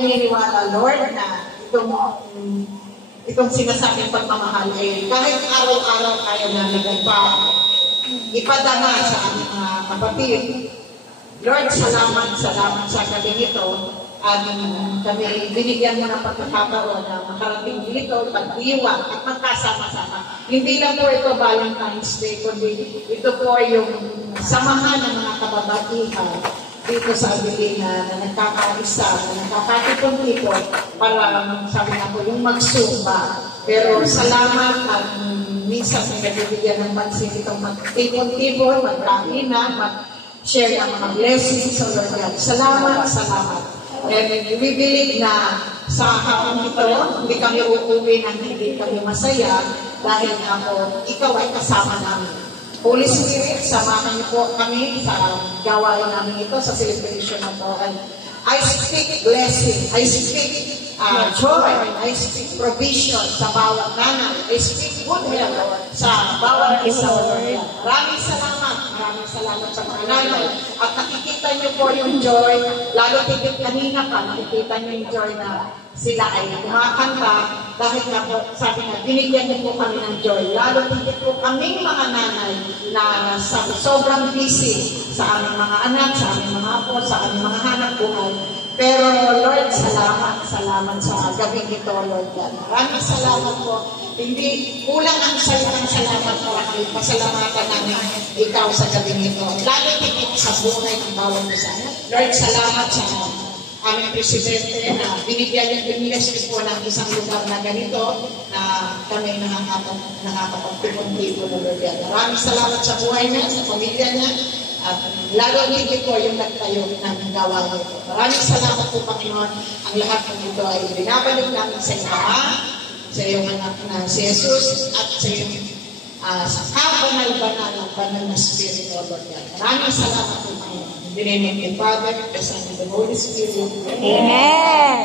Naniniwala, Lord, na itong sinasabing pagmamahal ay kahit araw-araw kaya namin ipadama sa aming mga kapatid. Lord, salamat sa gabi ito. At kami binigyan mo ng pagkakataon na makarating dito, pagdiwang at magkasama-sama. Hindi lang po ito Valentine's Day, kundi ito po ay yung samahan ng mga kababaihan dito sa Abilina na nagkakaisa, na nagkakatipon-tipon para sabi nga po yung magsumba. Pero salamat at minsan may nabibigyan ng pansin itong magtipon-tipon, magkainan, mag-share ng mga blessings. So Lord God, salamat. And we believe na sa hapon ito, hindi kami uuwi na hindi kami masaya dahil nga po, ikaw ay kasama namin. Holy Spirit, samahan niyo po kami sa gawain namin ito, sa celebration na po. I speak blessing, I speak joy, I speak provision sa bawat nanay, I speak good health sa bawat isa. Maraming salamat sa mga nanay. At nakikita niyo po yung joy, lalo tigit kanina pa, nakikita niyo yung joy na sila ay kumakanta dahil nga po, sabi nga, binigyan niyo po kami ng joy. Lalo tigit po kaming mga nanay na sobrang busy sa aming mga anak, sa aming mga apo, sa aming mga hanap buhay. Pero Lord, salamat sa gabi nito, Lord God. Maraming salamat po. Hindi kulang ang salamat po at pasalamatan namin ikaw sa gabi nito. Lalo tigit sa buhay ng bawat isa. Lord, salamat sa aming presidente na binigyan niya po ng isang lugar na ganito na kami nakakapagtipon-tipon na Lord God. Maraming salamat sa buhay niya, sa pamilya niya. At lalo hindi po yung nagtayo ng gawa nito. Maraming salamat po, Panginoon. Ang lahat ng ito ay binabalik namin sa iyo, sa iyong anak na si Jesus at sa iyong sa kabanal-banal na Spirit, O Lord God. Maraming salamat po, Panginoon. In the name of the Father, the Son, and the Holy Spirit. Amen.